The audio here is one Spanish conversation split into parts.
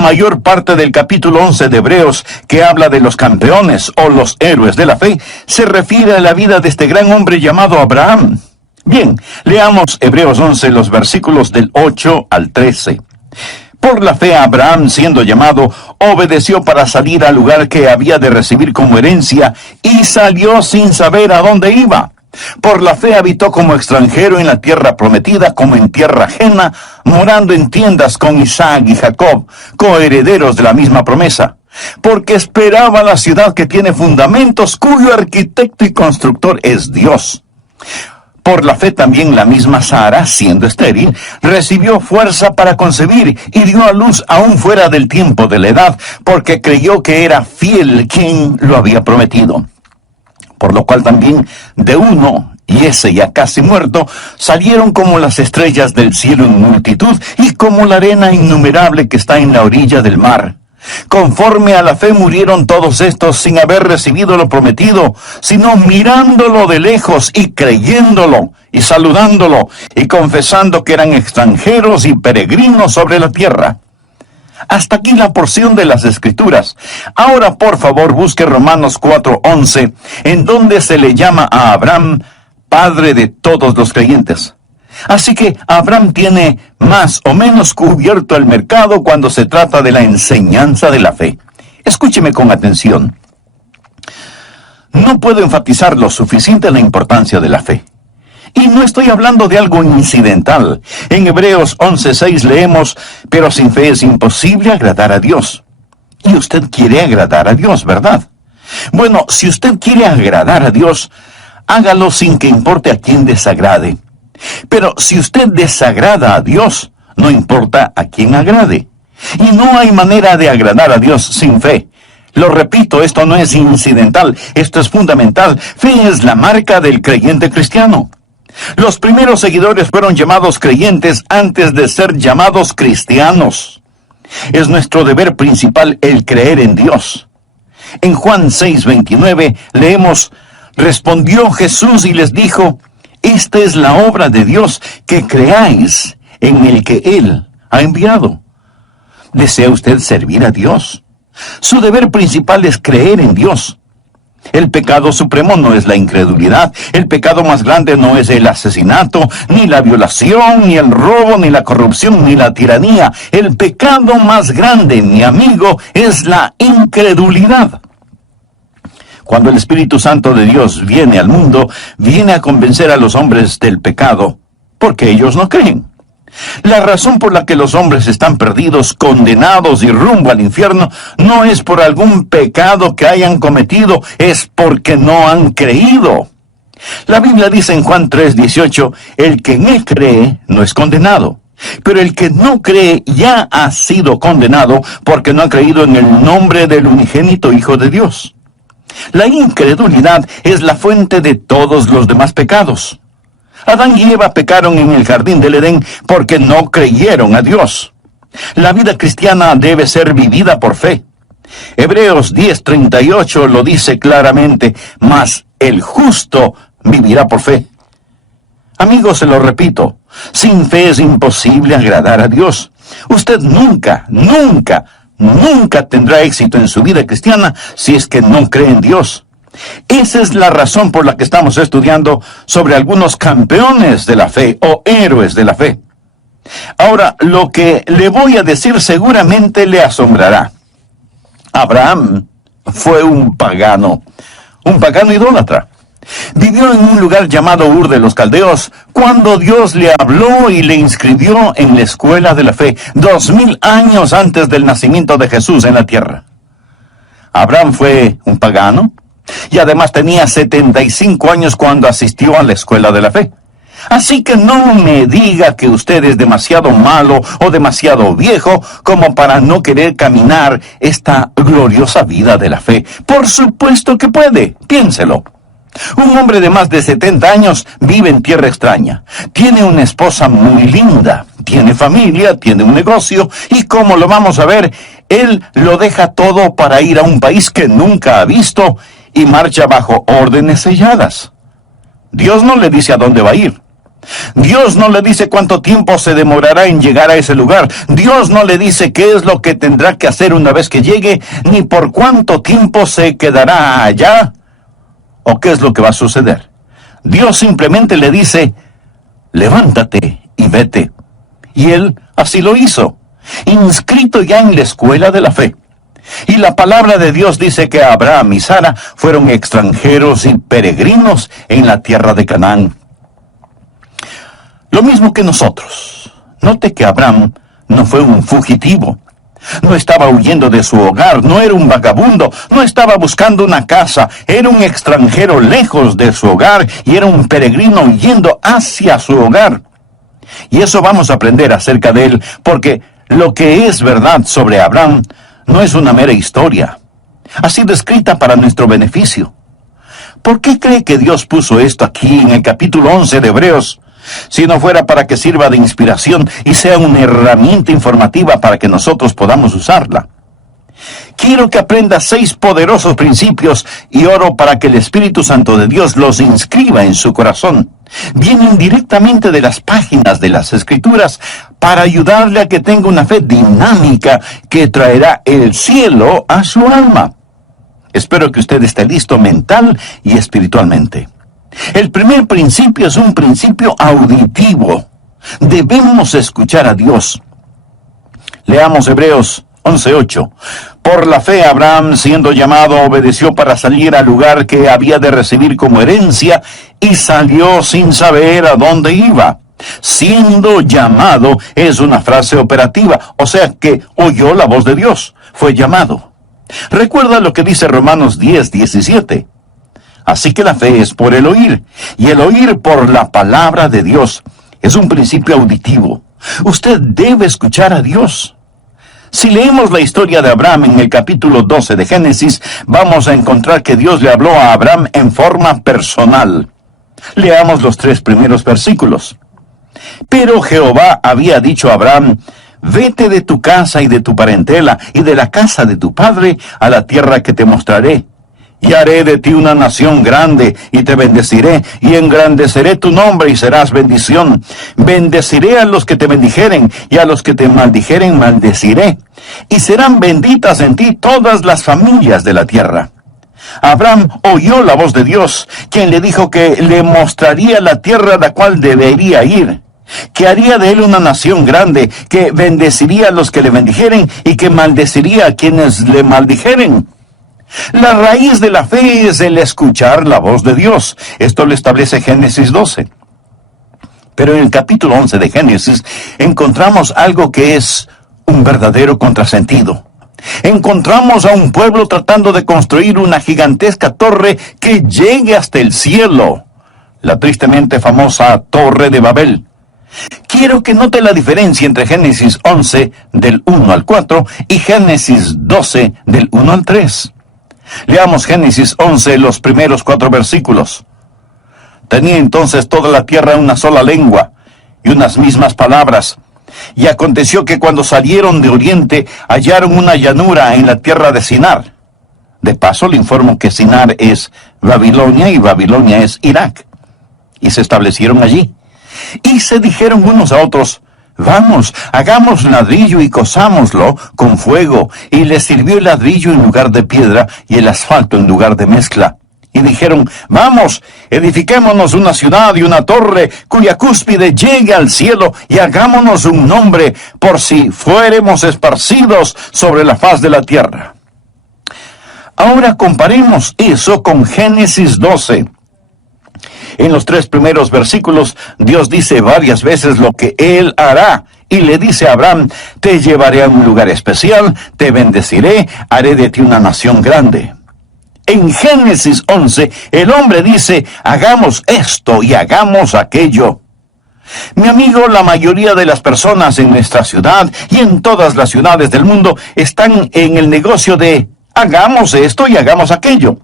mayor parte del capítulo 11 de Hebreos, que habla de los campeones o los héroes de la fe, se refiere a la vida de este gran hombre llamado Abraham. Bien, leamos Hebreos 11, los versículos del 8 al 13. Por la fe Abraham, siendo llamado, obedeció para salir al lugar que había de recibir como herencia, y salió sin saber a dónde iba. Por la fe habitó como extranjero en la tierra prometida, como en tierra ajena, morando en tiendas con Isaac y Jacob, coherederos de la misma promesa. Porque esperaba la ciudad que tiene fundamentos, cuyo arquitecto y constructor es Dios. Por la fe también la misma Sara, siendo estéril, recibió fuerza para concebir y dio a luz aún fuera del tiempo de la edad, porque creyó que era fiel quien lo había prometido. Por lo cual también de uno, y ese ya casi muerto, salieron como las estrellas del cielo en multitud, y como la arena innumerable que está en la orilla del mar. Conforme a la fe murieron todos estos sin haber recibido lo prometido, sino mirándolo de lejos y creyéndolo, y saludándolo, y confesando que eran extranjeros y peregrinos sobre la tierra. Hasta aquí la porción de las Escrituras. Ahora, por favor, busque Romanos 4:11, en donde se le llama a Abraham padre de todos los creyentes. Así que Abraham tiene más o menos cubierto el mercado cuando se trata de la enseñanza de la fe. Escúcheme con atención. No puedo enfatizar lo suficiente la importancia de la fe. Y no estoy hablando de algo incidental. En Hebreos 11:6 leemos, pero sin fe es imposible agradar a Dios. Y usted quiere agradar a Dios, ¿verdad? Bueno, si usted quiere agradar a Dios, hágalo sin que importe a quién desagrade. Pero si usted desagrada a Dios, no importa a quién agrade. Y no hay manera de agradar a Dios sin fe. Lo repito, esto no es incidental, esto es fundamental. Fe es la marca del creyente cristiano. Los primeros seguidores fueron llamados creyentes antes de ser llamados cristianos. Es nuestro deber principal el creer en Dios. En Juan 6:29 leemos, respondió Jesús y les dijo, esta es la obra de Dios, que creáis en el que Él ha enviado. ¿Desea usted servir a Dios? Su deber principal es creer en Dios. El pecado supremo no es la incredulidad. El pecado más grande no es el asesinato, ni la violación, ni el robo, ni la corrupción, ni la tiranía. El pecado más grande, mi amigo, es la incredulidad. Cuando el Espíritu Santo de Dios viene al mundo, viene a convencer a los hombres del pecado, porque ellos no creen. La razón por la que los hombres están perdidos, condenados y rumbo al infierno, no es por algún pecado que hayan cometido, es porque no han creído. La Biblia dice en Juan 3:18, el que en él cree no es condenado. Pero el que no cree ya ha sido condenado porque no ha creído en el nombre del unigénito Hijo de Dios. La incredulidad es la fuente de todos los demás pecados. Adán y Eva pecaron en el jardín del Edén porque no creyeron a Dios. La vida cristiana debe ser vivida por fe. Hebreos 10:38 lo dice claramente, mas el justo vivirá por fe. Amigos, se lo repito, sin fe es imposible agradar a Dios. Usted nunca tendrá éxito en su vida cristiana si es que no cree en Dios. Esa es la razón por la que estamos estudiando sobre algunos campeones de la fe o héroes de la fe. Ahora, lo que le voy a decir seguramente le asombrará. Abraham fue un pagano idólatra. Vivió en un lugar llamado Ur de los Caldeos cuando Dios le habló y le inscribió en la escuela de la fe, 2000 años antes del nacimiento de Jesús en la tierra. Abraham fue un pagano y además tenía 75 años cuando asistió a la escuela de la fe. Así que no me diga que usted es demasiado malo o demasiado viejo como para no querer caminar esta gloriosa vida de la fe. Por supuesto que puede, piénselo. Un hombre de más de 70 años vive en tierra extraña. Tiene una esposa muy linda, tiene familia, tiene un negocio y como lo vamos a ver, él lo deja todo para ir a un país que nunca ha visto y marcha bajo órdenes selladas. Dios no le dice a dónde va a ir. Dios no le dice cuánto tiempo se demorará en llegar a ese lugar. Dios no le dice qué es lo que tendrá que hacer una vez que llegue, ni por cuánto tiempo se quedará allá, o qué es lo que va a suceder. Dios simplemente le dice, levántate y vete. Y él así lo hizo, inscrito ya en la escuela de la fe. Y la palabra de Dios dice que Abraham y Sara fueron extranjeros y peregrinos en la tierra de Canaán. Lo mismo que nosotros. Note que Abraham no fue un fugitivo. No estaba huyendo de su hogar, no era un vagabundo, no estaba buscando una casa, era un extranjero lejos de su hogar y era un peregrino yendo hacia su hogar. Y eso vamos a aprender acerca de él, porque lo que es verdad sobre Abraham no es una mera historia. Ha sido escrita para nuestro beneficio. ¿Por qué cree que Dios puso esto aquí en el capítulo 11 de Hebreos? Si no fuera para que sirva de inspiración y sea una herramienta informativa para que nosotros podamos usarla. Quiero que aprenda 6 poderosos principios y oro para que el Espíritu Santo de Dios los inscriba en su corazón. Vienen directamente de las páginas de las Escrituras para ayudarle a que tenga una fe dinámica que traerá el cielo a su alma. Espero que usted esté listo mental y espiritualmente. El primer principio es un principio auditivo. Debemos escuchar a Dios. Leamos Hebreos 11:8. Por la fe Abraham, siendo llamado, obedeció para salir al lugar que había de recibir como herencia, y salió sin saber a dónde iba. Siendo llamado es una frase operativa, o sea que oyó la voz de Dios, fue llamado. Recuerda lo que dice Romanos 10:17. Así que la fe es por el oír, y el oír por la palabra de Dios. Es un principio auditivo. Usted debe escuchar a Dios. Si leemos la historia de Abraham en el capítulo 12 de Génesis, vamos a encontrar que Dios le habló a Abraham en forma personal. Leamos los 3 primeros versículos. Pero Jehová había dicho a Abraham, vete de tu casa y de tu parentela y de la casa de tu padre a la tierra que te mostraré. Y haré de ti una nación grande, y te bendeciré, y engrandeceré tu nombre, y serás bendición. Bendeciré a los que te bendijeren, y a los que te maldijeren maldeciré. Y serán benditas en ti todas las familias de la tierra. Abraham oyó la voz de Dios, quien le dijo que le mostraría la tierra a la cual debería ir, que haría de él una nación grande, que bendeciría a los que le bendijeren, y que maldeciría a quienes le maldijeren. La raíz de la fe es el escuchar la voz de Dios. Esto lo establece Génesis 12. Pero en el capítulo 11 de Génesis encontramos algo que es un verdadero contrasentido. Encontramos a un pueblo tratando de construir una gigantesca torre que llegue hasta el cielo. La tristemente famosa Torre de Babel. Quiero que note la diferencia entre Génesis 11 del 1 al 4 y Génesis 12 del 1 al 3. Leamos Génesis 11, los primeros 4 versículos. Tenía entonces toda la tierra una sola lengua y unas mismas palabras. Y aconteció que cuando salieron de oriente hallaron una llanura en la tierra de Sinar. De paso le informo que Sinar es Babilonia y Babilonia es Irak. Y se establecieron allí. Y se dijeron unos a otros, vamos, hagamos ladrillo y cozámoslo con fuego. Y les sirvió el ladrillo en lugar de piedra y el asfalto en lugar de mezcla. Y dijeron, vamos, edifiquémonos una ciudad y una torre cuya cúspide llegue al cielo y hagámonos un nombre por si fuéremos esparcidos sobre la faz de la tierra. Ahora comparemos eso con Génesis 12. En los 3 primeros versículos, Dios dice varias veces lo que Él hará. Y le dice a Abraham, te llevaré a un lugar especial, te bendeciré, haré de ti una nación grande. En Génesis 11, el hombre dice, hagamos esto y hagamos aquello. Mi amigo, la mayoría de las personas en nuestra ciudad y en todas las ciudades del mundo están en el negocio de hagamos esto y hagamos aquello.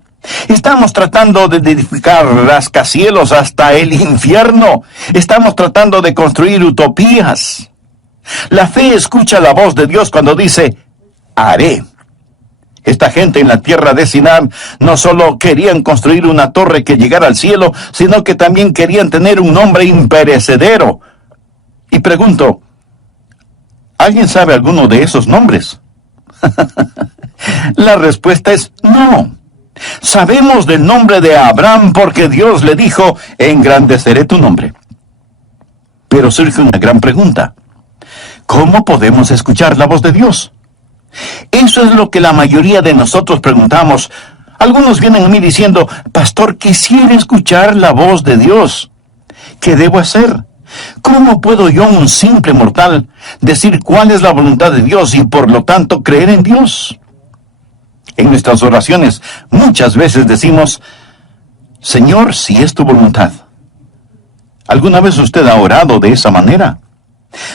Estamos tratando de edificar rascacielos hasta el infierno. Estamos tratando de construir utopías. La fe escucha la voz de Dios cuando dice, haré. Esta gente en la tierra de Sinar no solo querían construir una torre que llegara al cielo, sino que también querían tener un nombre imperecedero. Y pregunto, ¿alguien sabe alguno de esos nombres? La respuesta es no. Sabemos del nombre de Abraham porque Dios le dijo, engrandeceré tu nombre. Pero surge una gran pregunta. ¿Cómo podemos escuchar la voz de Dios? Eso es lo que la mayoría de nosotros preguntamos. Algunos vienen a mí diciendo, pastor, quisiera escuchar la voz de Dios. ¿Qué debo hacer? ¿Cómo puedo yo, un simple mortal, decir cuál es la voluntad de Dios y por lo tanto creer en Dios? En nuestras oraciones muchas veces decimos, Señor, si es tu voluntad. ¿Alguna vez usted ha orado de esa manera?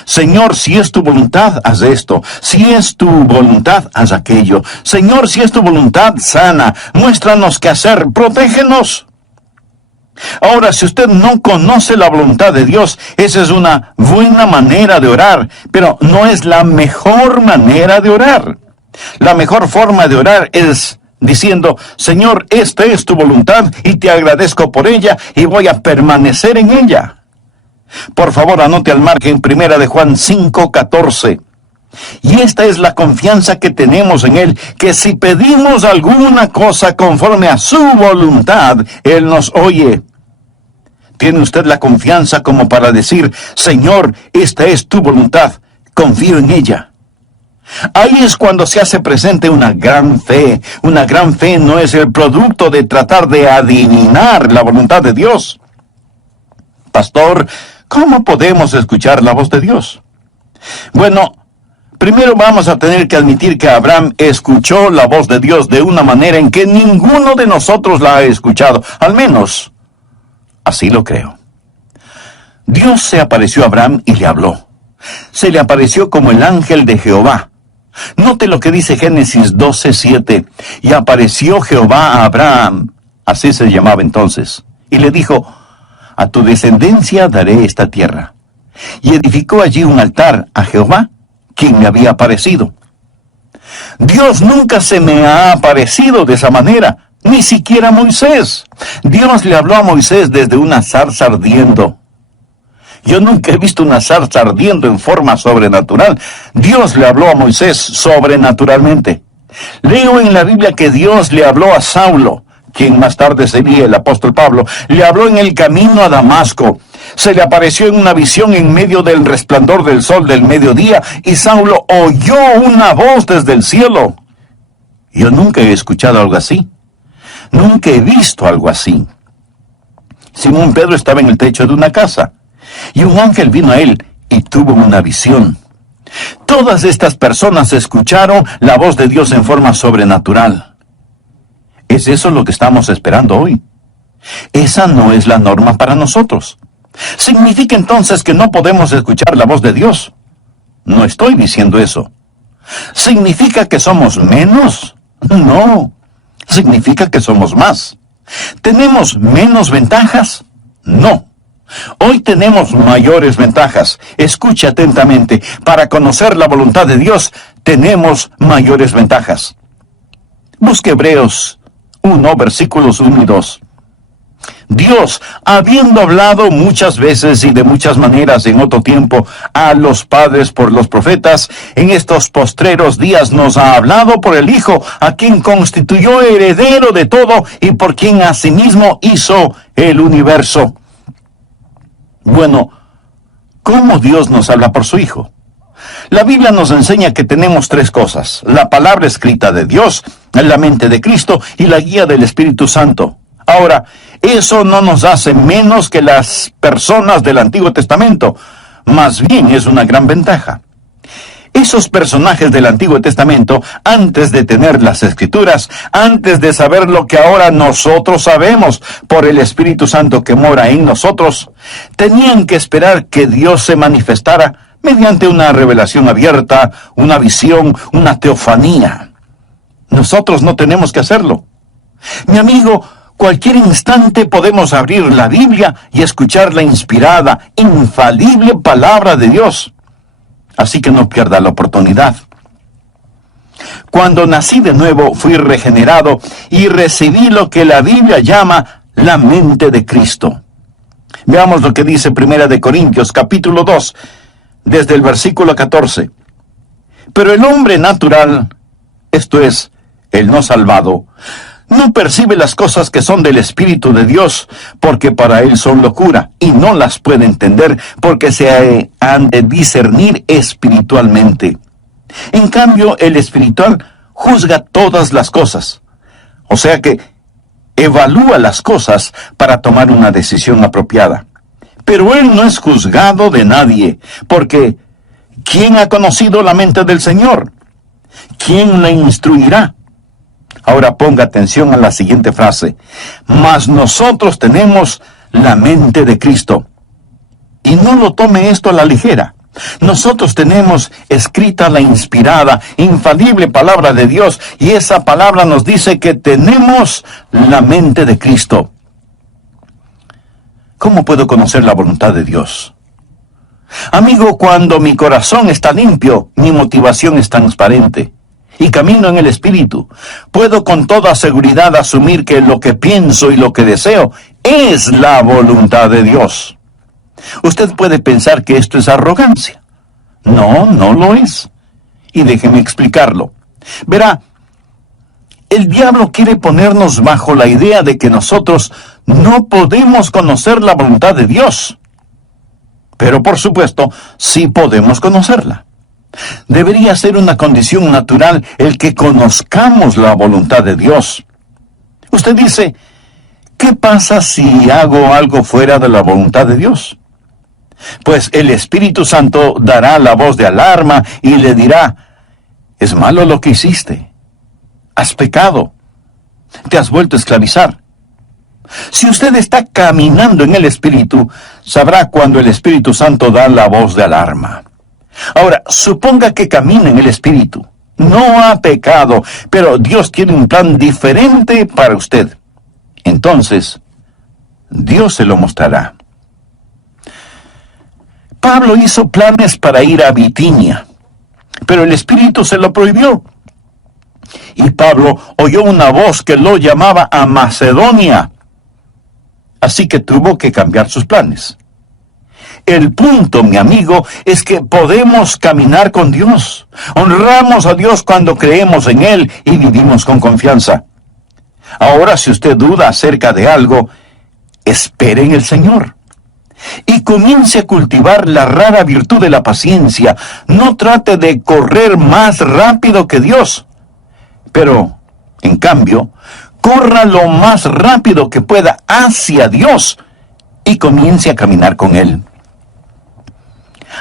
Señor, si es tu voluntad, haz esto. Si es tu voluntad, haz aquello. Señor, si es tu voluntad, sana. Muéstranos qué hacer. Protégenos. Ahora, si usted no conoce la voluntad de Dios, esa es una buena manera de orar, pero no es la mejor manera de orar. La mejor forma de orar es diciendo, Señor, esta es tu voluntad y te agradezco por ella y voy a permanecer en ella. Por favor, anote al margen 1 de Juan 5:14. Y esta es la confianza que tenemos en Él, que si pedimos alguna cosa conforme a su voluntad, Él nos oye. ¿Tiene usted la confianza como para decir, Señor, esta es tu voluntad, confío en ella? Ahí es cuando se hace presente una gran fe. Una gran fe no es el producto de tratar de adivinar la voluntad de Dios. Pastor, ¿cómo podemos escuchar la voz de Dios? Bueno, primero vamos a tener que admitir que Abraham escuchó la voz de Dios de una manera en que ninguno de nosotros la ha escuchado. Al menos, así lo creo. Dios se apareció a Abraham y le habló. Se le apareció como el ángel de Jehová. Note lo que dice Génesis 12:7. Y apareció Jehová a Abraham, así se llamaba entonces, y le dijo, a tu descendencia daré esta tierra. Y edificó allí un altar a Jehová, quien le había aparecido. Dios nunca se me ha aparecido de esa manera, ni siquiera Moisés. Dios le habló a Moisés desde una zarza ardiendo. Yo nunca he visto una zarza ardiendo en forma sobrenatural. Dios le habló a Moisés sobrenaturalmente. Leo en la Biblia que Dios le habló a Saulo, quien más tarde sería el apóstol Pablo. Le habló en el camino a Damasco. Se le apareció en una visión en medio del resplandor del sol del mediodía, y Saulo oyó una voz desde el cielo. Yo nunca he escuchado algo así. Nunca he visto algo así. Simón Pedro estaba en el techo de una casa, y un ángel vino a él y tuvo una visión. Todas estas personas escucharon la voz de Dios en forma sobrenatural. ¿Es eso lo que estamos esperando hoy? Esa no es la norma para nosotros. ¿Significa entonces que no podemos escuchar la voz de Dios? No estoy diciendo eso. ¿Significa que somos menos? No. Significa que somos más. ¿Tenemos menos ventajas? No. Hoy tenemos mayores ventajas. Escuche atentamente. Para conocer la voluntad de Dios, tenemos mayores ventajas. Busque Hebreos 1, versículos 1 y 2. Dios, habiendo hablado muchas veces y de muchas maneras en otro tiempo a los padres por los profetas, en estos postreros días nos ha hablado por el Hijo, a quien constituyó heredero de todo y por quien asimismo hizo el universo. Bueno, ¿cómo Dios nos habla por su Hijo? La Biblia nos enseña que tenemos tres cosas: la palabra escrita de Dios, la mente de Cristo y la guía del Espíritu Santo. Ahora, eso no nos hace menos que las personas del Antiguo Testamento, más bien es una gran ventaja. Esos personajes del Antiguo Testamento, antes de tener las Escrituras, antes de saber lo que ahora nosotros sabemos por el Espíritu Santo que mora en nosotros, tenían que esperar que Dios se manifestara mediante una revelación abierta, una visión, una teofanía. Nosotros no tenemos que hacerlo. Mi amigo, cualquier instante podemos abrir la Biblia y escuchar la inspirada, infalible palabra de Dios. Así que no pierda la oportunidad. Cuando nací de nuevo, fui regenerado y recibí lo que la Biblia llama la mente de Cristo. Veamos lo que dice 1 Corintios capítulo 2, desde el versículo 14. Pero el hombre natural, esto es, el no salvado, no percibe las cosas que son del Espíritu de Dios, porque para él son locura, y no las puede entender, porque se han de discernir espiritualmente. En cambio, el espiritual juzga todas las cosas, o sea que evalúa las cosas para tomar una decisión apropiada. Pero él no es juzgado de nadie, porque ¿quién ha conocido la mente del Señor? ¿Quién le instruirá? Ahora ponga atención a la siguiente frase. Mas nosotros tenemos la mente de Cristo. Y no lo tome esto a la ligera. Nosotros tenemos escrita la inspirada, infalible palabra de Dios, y esa palabra nos dice que tenemos la mente de Cristo. ¿Cómo puedo conocer la voluntad de Dios? Amigo, cuando mi corazón está limpio, mi motivación es transparente y camino en el Espíritu, puedo con toda seguridad asumir que lo que pienso y lo que deseo es la voluntad de Dios. Usted puede pensar que esto es arrogancia. No, no lo es. Y déjeme explicarlo. Verá, el diablo quiere ponernos bajo la idea de que nosotros no podemos conocer la voluntad de Dios. Pero por supuesto, sí podemos conocerla. Debería ser una condición natural el que conozcamos la voluntad de Dios. Usted dice, ¿qué pasa si hago algo fuera de la voluntad de Dios? Pues el Espíritu Santo dará la voz de alarma y le dirá, es malo lo que hiciste, has pecado, te has vuelto a esclavizar. Si usted está caminando en el Espíritu, sabrá cuando el Espíritu Santo da la voz de alarma. Ahora, suponga que camina en el Espíritu. No ha pecado, pero Dios tiene un plan diferente para usted. Entonces, Dios se lo mostrará. Pablo hizo planes para ir a Bitinia, pero el Espíritu se lo prohibió. Y Pablo oyó una voz que lo llamaba a Macedonia. Así que tuvo que cambiar sus planes. El punto, mi amigo, es que podemos caminar con Dios. Honramos a Dios cuando creemos en Él y vivimos con confianza. Ahora, si usted duda acerca de algo, espere en el Señor. Y comience a cultivar la rara virtud de la paciencia. No trate de correr más rápido que Dios. Pero, en cambio, corra lo más rápido que pueda hacia Dios y comience a caminar con Él.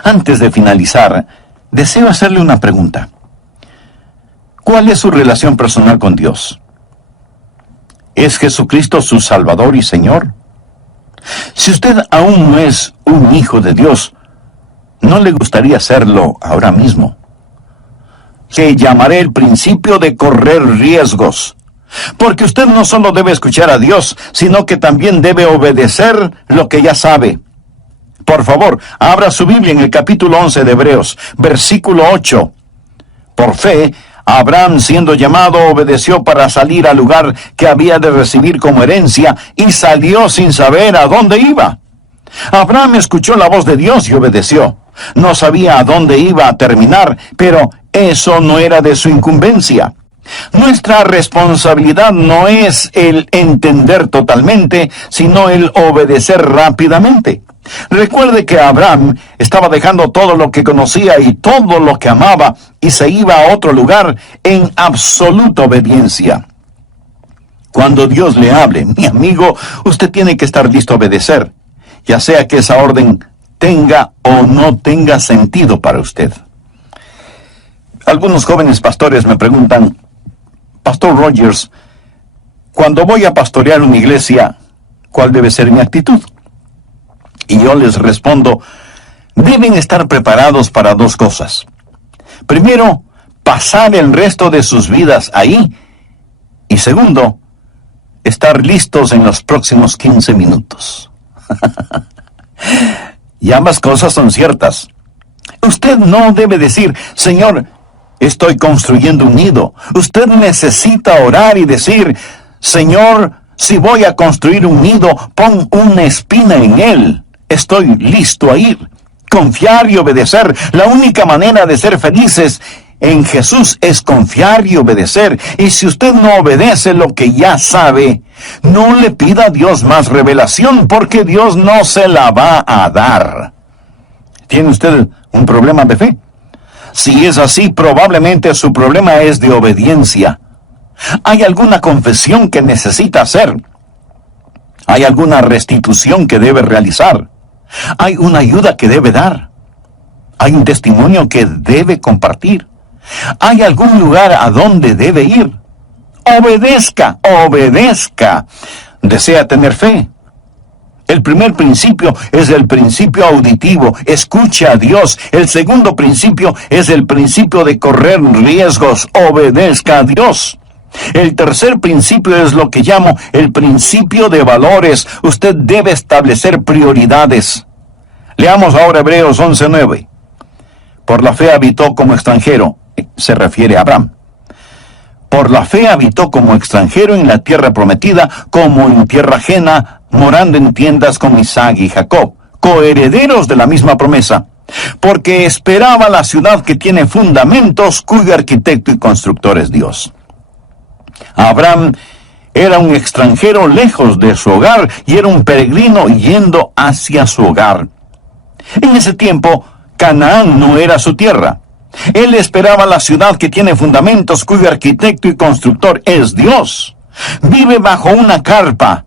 Antes de finalizar, deseo hacerle una pregunta. ¿Cuál es su relación personal con Dios? ¿Es Jesucristo su Salvador y Señor? Si usted aún no es un hijo de Dios, ¿no le gustaría serlo ahora mismo? Que llamaré el principio de correr riesgos. Porque usted no solo debe escuchar a Dios, sino que también debe obedecer lo que ya sabe. Por favor, abra su Biblia en el capítulo 11 de Hebreos, versículo 8. Por fe, Abraham, siendo llamado, obedeció para salir al lugar que había de recibir como herencia, y salió sin saber a dónde iba. Abraham escuchó la voz de Dios y obedeció. No sabía a dónde iba a terminar, pero eso no era de su incumbencia. Nuestra responsabilidad no es el entender totalmente, sino el obedecer rápidamente. Recuerde que Abraham estaba dejando todo lo que conocía y todo lo que amaba y se iba a otro lugar en absoluta obediencia. Cuando Dios le hable, mi amigo, usted tiene que estar listo a obedecer, ya sea que esa orden tenga o no tenga sentido para usted. Algunos jóvenes pastores me preguntan, Pastor Rogers, cuando voy a pastorear una iglesia, ¿cuál debe ser mi actitud? Y yo les respondo, deben estar preparados para dos cosas. Primero, pasar el resto de sus vidas ahí. Y segundo, estar listos en los próximos 15 minutos. Y ambas cosas son ciertas. Usted no debe decir, Señor, Estoy construyendo un nido. Usted necesita orar y decir, Señor, si voy a construir un nido, pon una espina en él. Estoy listo a ir. Confiar y obedecer. La única manera de ser felices en Jesús es confiar y obedecer. Y si usted no obedece lo que ya sabe, no le pida a Dios más revelación, porque Dios no se la va a dar. ¿Tiene usted un problema de fe? Si es así, probablemente su problema es de obediencia. ¿Hay alguna confesión que necesita hacer? ¿Hay alguna restitución que debe realizar? ¿Hay una ayuda que debe dar? ¿Hay un testimonio que debe compartir? ¿Hay algún lugar a donde debe ir? Obedezca, obedezca. ¿Desea tener fe? El primer principio es el principio auditivo. Escuche a Dios. El segundo principio es el principio de correr riesgos. Obedezca a Dios. El tercer principio es lo que llamo el principio de valores. Usted debe establecer prioridades. Leamos ahora Hebreos 11:9. Por la fe habitó como extranjero. Se refiere a Abraham. Por la fe habitó como extranjero en la tierra prometida, como en tierra ajena, morando en tiendas con Isaac y Jacob, coherederos de la misma promesa, porque esperaba la ciudad que tiene fundamentos, cuyo arquitecto y constructor es Dios. Abraham era un extranjero lejos de su hogar y era un peregrino yendo hacia su hogar. En ese tiempo, Canaán no era su tierra. Él esperaba la ciudad que tiene fundamentos, cuyo arquitecto y constructor es Dios. Vive bajo una carpa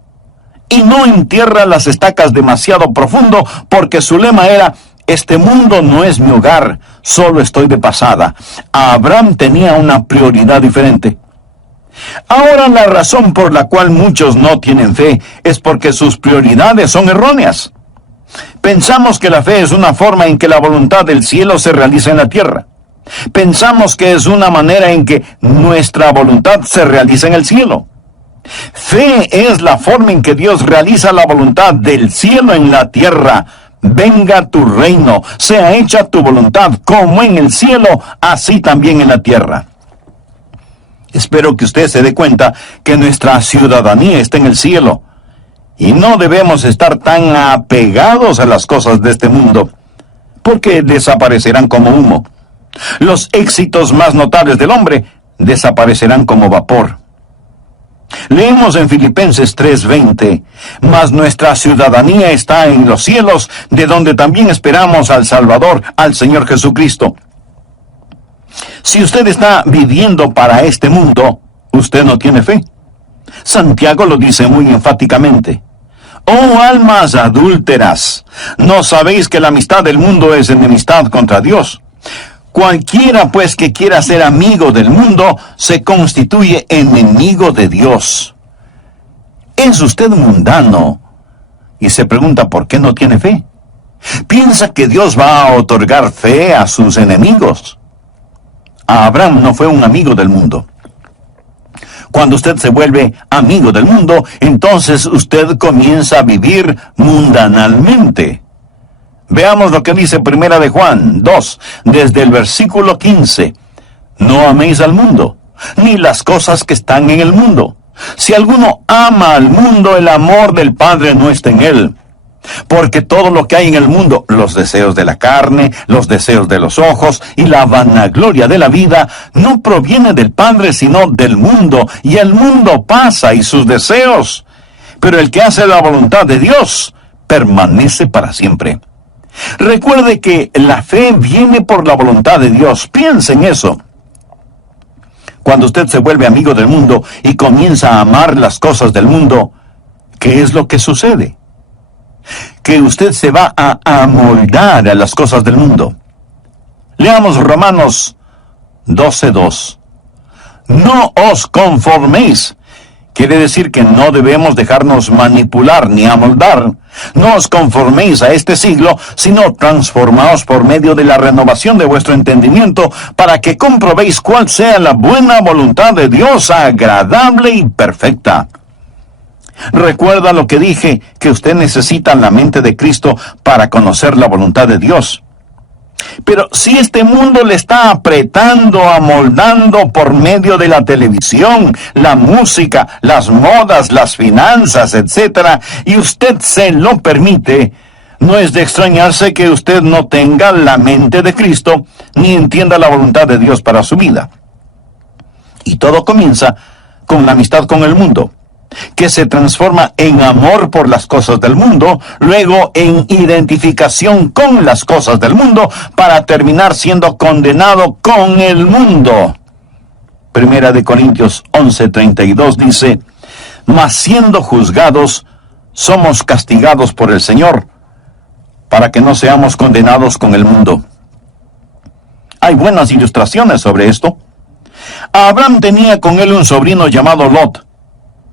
y no entierra las estacas demasiado profundo, porque su lema era: este mundo no es mi hogar, solo estoy de pasada. Abraham tenía una prioridad diferente. Ahora, la razón por la cual muchos no tienen fe es porque sus prioridades son erróneas. Pensamos que la fe es una forma en que la voluntad del cielo se realiza en la tierra. Pensamos que es una manera en que nuestra voluntad se realiza en el cielo. Fe es la forma en que Dios realiza la voluntad del cielo en la tierra. Venga tu reino, sea hecha tu voluntad, como en el cielo, así también en la tierra. Espero que usted se dé cuenta que nuestra ciudadanía está en el cielo, y no debemos estar tan apegados a las cosas de este mundo, porque desaparecerán como humo. Los éxitos más notables del hombre desaparecerán como vapor. Leemos en Filipenses 3:20, mas nuestra ciudadanía está en los cielos, de donde también esperamos al Salvador, al Señor Jesucristo. Si usted está viviendo para este mundo, usted no tiene fe. Santiago lo dice muy enfáticamente. Oh almas adúlteras, ¿no sabéis que la amistad del mundo es enemistad contra Dios? Cualquiera pues que quiera ser amigo del mundo, se constituye enemigo de Dios. ¿Es usted mundano y se pregunta por qué no tiene fe? ¿Piensa que Dios va a otorgar fe a sus enemigos? Abraham no fue un amigo del mundo. Cuando usted se vuelve amigo del mundo, entonces usted comienza a vivir mundanalmente. Veamos lo que dice Primera de Juan 2, desde el versículo 15. No améis al mundo, ni las cosas que están en el mundo. Si alguno ama al mundo, el amor del Padre no está en él. Porque todo lo que hay en el mundo, los deseos de la carne, los deseos de los ojos y la vanagloria de la vida, no proviene del Padre, sino del mundo. Y el mundo pasa y sus deseos. Pero el que hace la voluntad de Dios permanece para siempre. Recuerde que la fe viene por la voluntad de Dios. Piense en eso. Cuando usted se vuelve amigo del mundo y comienza a amar las cosas del mundo, ¿qué es lo que sucede? Que usted se va a amoldar a las cosas del mundo. Leamos Romanos 12:2. No os conforméis. Quiere decir que no debemos dejarnos manipular ni amoldar. No os conforméis a este siglo, sino transformaos por medio de la renovación de vuestro entendimiento, para que comprobéis cuál sea la buena voluntad de Dios, agradable y perfecta. Recuerda lo que dije, que usted necesita la mente de Cristo para conocer la voluntad de Dios. Pero si este mundo le está apretando, amoldando por medio de la televisión, la música, las modas, las finanzas, etc., y usted se lo permite, no es de extrañarse que usted no tenga la mente de Cristo, ni entienda la voluntad de Dios para su vida. Y todo comienza con la amistad con el mundo, que se transforma en amor por las cosas del mundo, luego en identificación con las cosas del mundo, para terminar siendo condenado con el mundo. Primera de Corintios 11:32 dice: mas siendo juzgados, somos castigados por el Señor, para que no seamos condenados con el mundo. Hay buenas ilustraciones sobre esto. Abraham tenía con él un sobrino llamado Lot,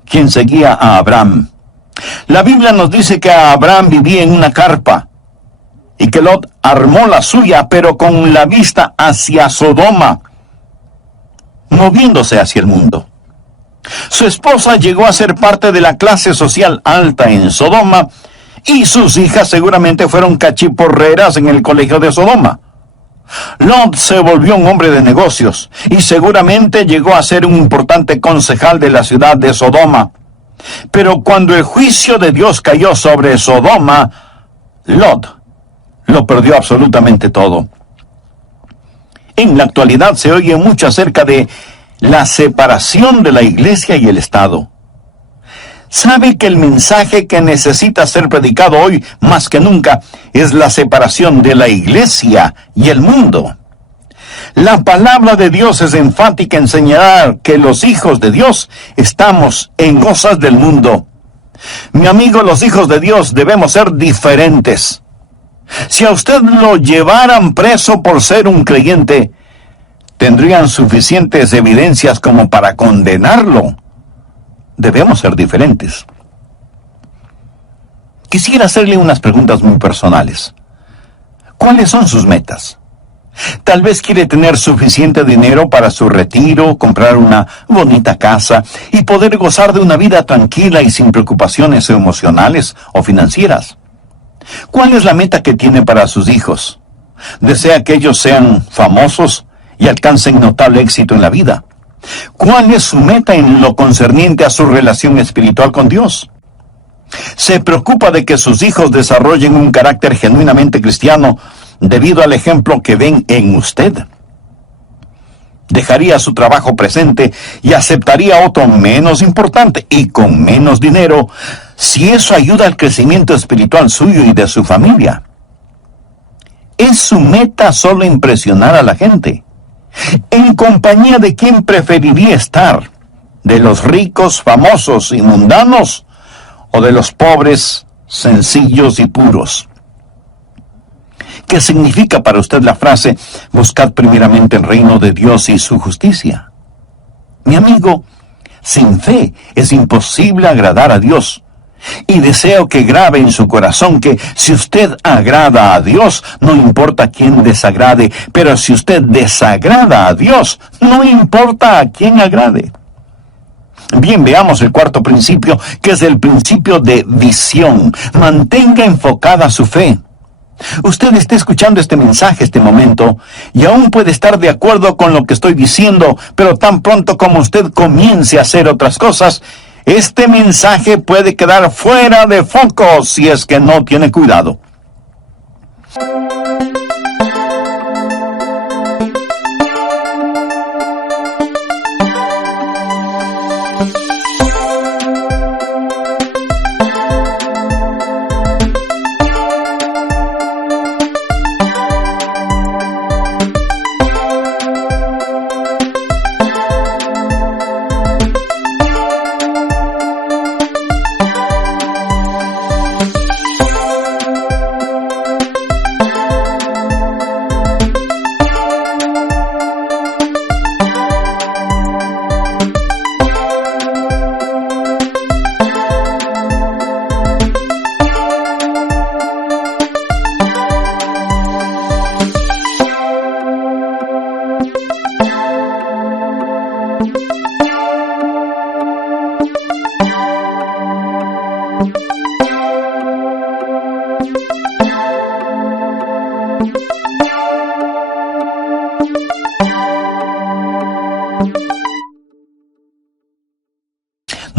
quien seguía a Abraham. La Biblia nos dice que Abraham vivía en una carpa y que Lot armó la suya, pero con la vista hacia Sodoma, moviéndose hacia el mundo. Su esposa llegó a ser parte de la clase social alta en Sodoma, y sus hijas seguramente fueron cachiporreras en el colegio de Sodoma. Lot se volvió un hombre de negocios y seguramente llegó a ser un importante concejal de la ciudad de Sodoma. Pero cuando el juicio de Dios cayó sobre Sodoma, Lot lo perdió absolutamente todo. En la actualidad se oye mucho acerca de la separación de la iglesia y el Estado. ¿Sabe que el mensaje que necesita ser predicado hoy más que nunca es la separación de la iglesia y el mundo? La palabra de Dios es enfática en señalar que los hijos de Dios estamos en cosas del mundo. Mi amigo, los hijos de Dios debemos ser diferentes. Si a usted lo llevaran preso por ser un creyente, tendrían suficientes evidencias como para condenarlo. Debemos ser diferentes. Quisiera hacerle unas preguntas muy personales. ¿Cuáles son sus metas? Tal vez quiere tener suficiente dinero para su retiro, comprar una bonita casa y poder gozar de una vida tranquila y sin preocupaciones emocionales o financieras. ¿Cuál es la meta que tiene para sus hijos? ¿Desea que ellos sean famosos y alcancen notable éxito en la vida? ¿Cuál es su meta en lo concerniente a su relación espiritual con Dios? ¿Se preocupa de que sus hijos desarrollen un carácter genuinamente cristiano debido al ejemplo que ven en usted? ¿Dejaría su trabajo presente y aceptaría otro menos importante y con menos dinero si eso ayuda al crecimiento espiritual suyo y de su familia? ¿Es su meta solo impresionar a la gente? ¿En compañía de quién preferiría estar? ¿De los ricos, famosos y mundanos? ¿O de los pobres, sencillos y puros? ¿Qué significa para usted la frase, buscad primeramente el reino de Dios y su justicia? Mi amigo, sin fe es imposible agradar a Dios. Y deseo que grabe en su corazón que si usted agrada a Dios, no importa quién desagrade, pero si usted desagrada a Dios, no importa a quién agrade. Bien, veamos el cuarto principio, que es el principio de visión. Mantenga enfocada su fe. Usted está escuchando este mensaje este momento y aún puede estar de acuerdo con lo que estoy diciendo, pero tan pronto como usted comience a hacer otras cosas, este mensaje puede quedar fuera de foco si es que no tiene cuidado.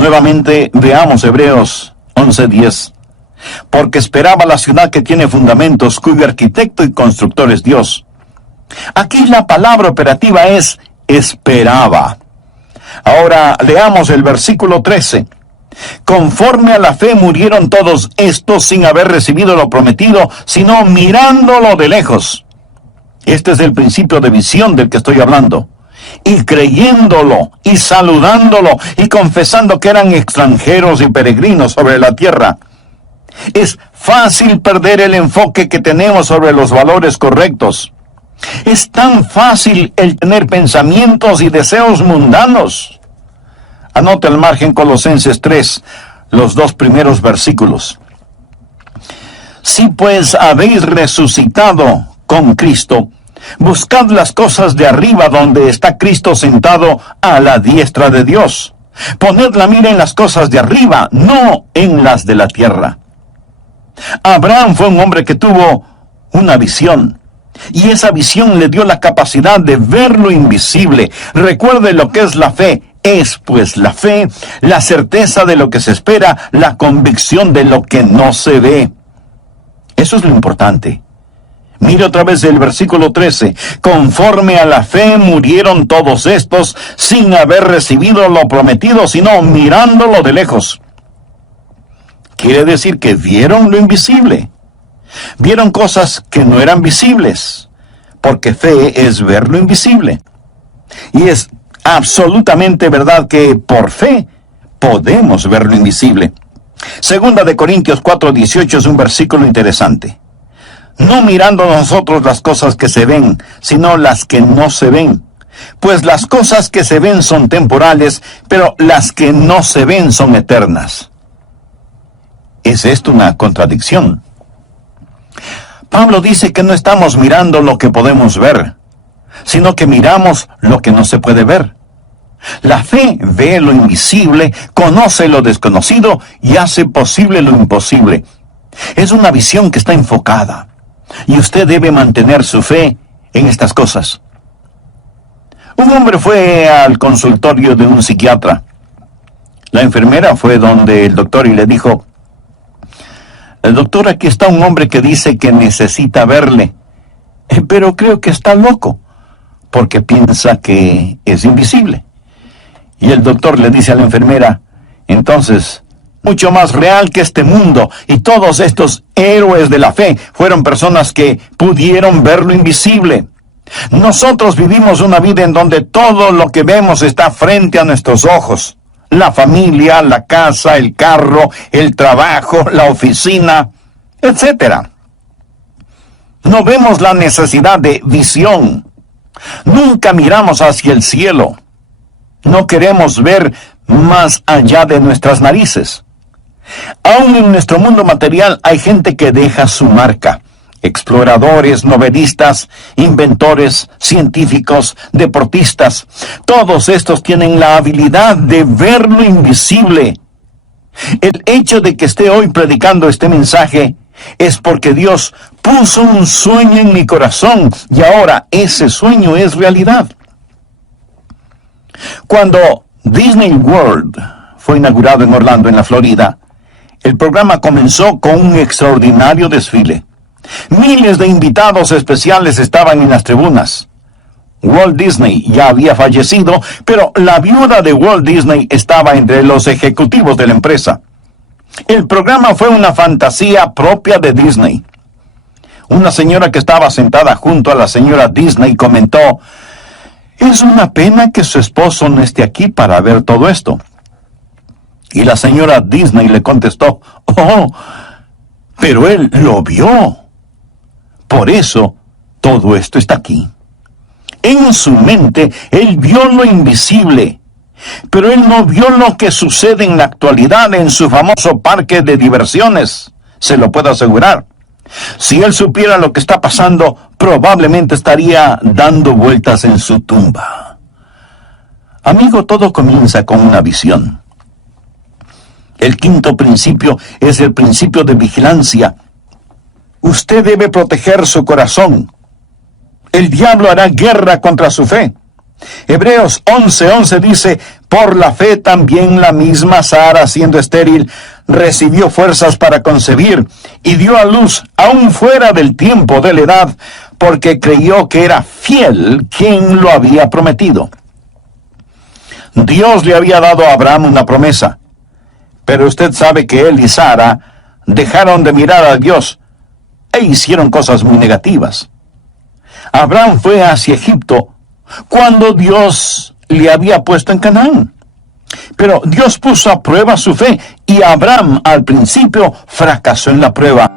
Nuevamente veamos Hebreos 11:10. Porque esperaba la ciudad que tiene fundamentos, cuyo arquitecto y constructor es Dios. Aquí la palabra operativa es esperaba. Ahora leamos el versículo 13. Conforme a la fe murieron todos estos sin haber recibido lo prometido, sino mirándolo de lejos. Este es el principio de visión del que estoy hablando. Y creyéndolo, y saludándolo, y confesando que eran extranjeros y peregrinos sobre la tierra. Es fácil perder el enfoque que tenemos sobre los valores correctos. Es tan fácil el tener pensamientos y deseos mundanos. Anote al margen Colosenses 3, los 2 primeros versículos. Si pues habéis resucitado con Cristo, buscad las cosas de arriba donde está Cristo sentado a la diestra de Dios. Poned la mira en las cosas de arriba, no en las de la tierra. Abraham fue un hombre que tuvo una visión. Y esa visión le dio la capacidad de ver lo invisible. Recuerde lo que es la fe. Es pues la fe, la certeza de lo que se espera, la convicción de lo que no se ve. Eso es lo importante. Mire otra vez el versículo 13. Conforme a la fe murieron todos estos sin haber recibido lo prometido, sino mirándolo de lejos. Quiere decir que vieron lo invisible. Vieron cosas que no eran visibles, porque fe es ver lo invisible. Y es absolutamente verdad que por fe podemos ver lo invisible. Segunda de Corintios 4:18 es un versículo interesante. No mirando nosotros las cosas que se ven, sino las que no se ven. Pues las cosas que se ven son temporales, pero las que no se ven son eternas. ¿Es esto una contradicción? Pablo dice que no estamos mirando lo que podemos ver, sino que miramos lo que no se puede ver. La fe ve lo invisible, conoce lo desconocido y hace posible lo imposible. Es una visión que está enfocada, y usted debe mantener su fe en estas cosas. Un hombre fue al consultorio de un psiquiatra. La enfermera fue donde el doctor y le dijo: el doctor, aquí está un hombre que dice que necesita verle, pero creo que está loco, porque piensa que es invisible. Y el doctor le dice a la enfermera: entonces, mucho más real que este mundo, y todos estos héroes de la fe fueron personas que pudieron ver lo invisible. Nosotros vivimos una vida en donde todo lo que vemos está frente a nuestros ojos. La familia, la casa, el carro, el trabajo, la oficina, etc. No vemos la necesidad de visión. Nunca miramos hacia el cielo. No queremos ver más allá de nuestras narices. Aún en nuestro mundo material hay gente que deja su marca. Exploradores, novelistas, inventores, científicos, deportistas. Todos estos tienen la habilidad de ver lo invisible. El hecho de que esté hoy predicando este mensaje es porque Dios puso un sueño en mi corazón y ahora ese sueño es realidad. Cuando Disney World fue inaugurado en Orlando, en la Florida, el programa comenzó con un extraordinario desfile. Miles de invitados especiales estaban en las tribunas. Walt Disney ya había fallecido, pero la viuda de Walt Disney estaba entre los ejecutivos de la empresa. El programa fue una fantasía propia de Disney. Una señora que estaba sentada junto a la señora Disney comentó: es una pena que su esposo no esté aquí para ver todo esto. Y la señora Disney le contestó: oh, pero él lo vio. Por eso, todo esto está aquí. En su mente, él vio lo invisible, pero él no vio lo que sucede en la actualidad en su famoso parque de diversiones, se lo puedo asegurar. Si él supiera lo que está pasando, probablemente estaría dando vueltas en su tumba. Amigo, todo comienza con una visión. El quinto principio es el principio de vigilancia. Usted debe proteger su corazón. El diablo hará guerra contra su fe. Hebreos 11:11 dice: Por la fe también la misma Sara, siendo estéril, recibió fuerzas para concebir y dio a luz aún fuera del tiempo de la edad, porque creyó que era fiel quien lo había prometido. Dios le había dado a Abraham una promesa, pero usted sabe que él y Sara dejaron de mirar a Dios e hicieron cosas muy negativas. Abraham fue hacia Egipto cuando Dios le había puesto en Canaán. Pero Dios puso a prueba su fe y Abraham al principio fracasó en la prueba.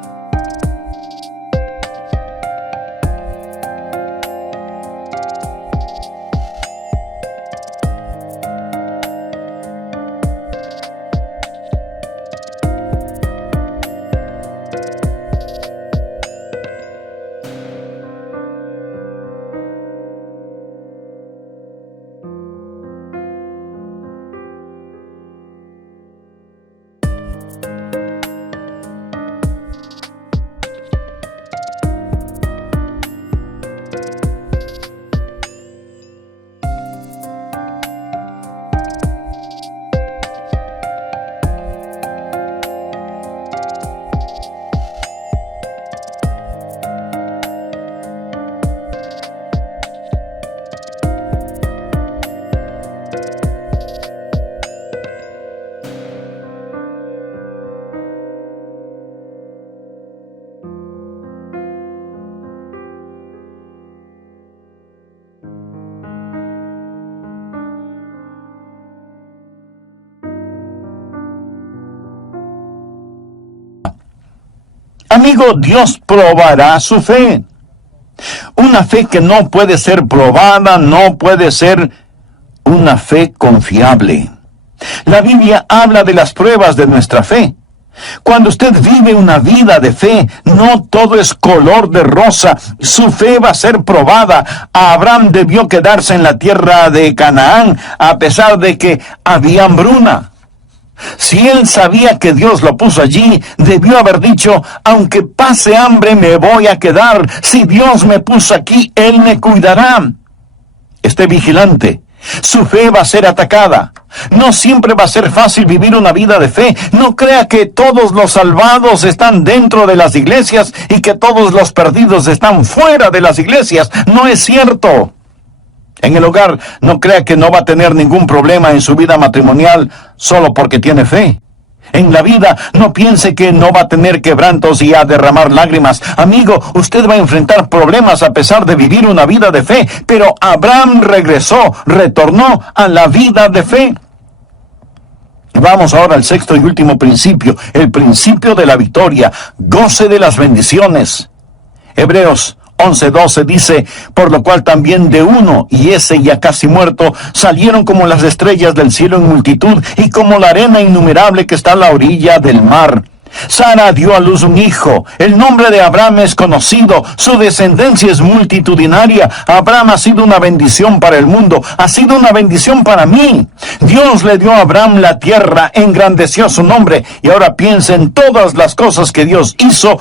Amigo, Dios probará su fe. Una fe que no puede ser probada, no puede ser una fe confiable. La Biblia habla de las pruebas de nuestra fe. Cuando usted vive una vida de fe, no todo es color de rosa. Su fe va a ser probada. Abraham debió quedarse en la tierra de Canaán, a pesar de que había hambruna. Si él sabía que Dios lo puso allí, debió haber dicho, aunque pase hambre me voy a quedar. Si Dios me puso aquí, Él me cuidará. Esté vigilante. Su fe va a ser atacada. No siempre va a ser fácil vivir una vida de fe. No crea que todos los salvados están dentro de las iglesias y que todos los perdidos están fuera de las iglesias. No es cierto. En el hogar, no crea que no va a tener ningún problema en su vida matrimonial solo porque tiene fe. En la vida, no piense que no va a tener quebrantos y a derramar lágrimas. Amigo, usted va a enfrentar problemas a pesar de vivir una vida de fe. Pero Abraham retornó a la vida de fe. Vamos ahora al sexto y último principio, el principio de la victoria. Goce de las bendiciones. Hebreos 11:12 dice, por lo cual también de uno, y ese ya casi muerto, salieron como las estrellas del cielo en multitud, y como la arena innumerable que está a la orilla del mar. Sara dio a luz un hijo. El nombre de Abraham es conocido. Su descendencia es multitudinaria. Abraham ha sido una bendición para el mundo. Ha sido una bendición para mí. Dios le dio a Abraham la tierra, engrandeció su nombre. Y ahora piensa en todas las cosas que Dios hizo